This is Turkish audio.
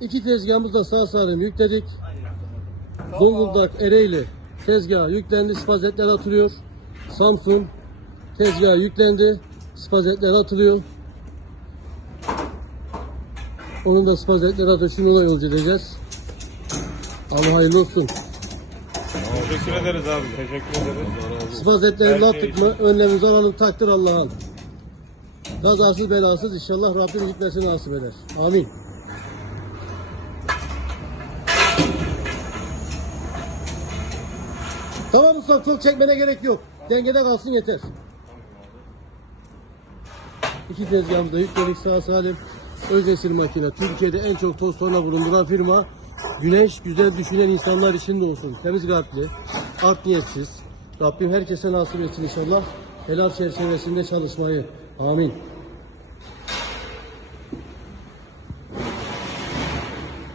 İki tezgahımızı da sağ salim yükledik. Zonguldak Ereğli tezgahı yüklendi. Spazetler atılıyor. Samsun tezgahı yüklendi. Spazetler atılıyor. Onun da spazetleri atışını ona yolcu edeceğiz. Allah hayırlı olsun. Teşekkür ederiz abi. Teşekkür ederiz. Spazetlerini şey attık mı önlemimizi alalım takdir Allah'ın. Kazasız belasız inşallah Rabbim gitmesini nasip eder. Amin. Tamam Mustafa çok çekmene gerek yok. Dengede kalsın yeter. İki tezgahımızda yükledik sağ salim. Özesir makine. Türkiye'de en çok toz torna bulunduran firma. Güneş güzel düşünen insanlar için de olsun. Temiz kalpli, art niyetsiz. Rabbim herkese nasip etsin inşallah. Helal çerçevesinde çalışmayı. Amin.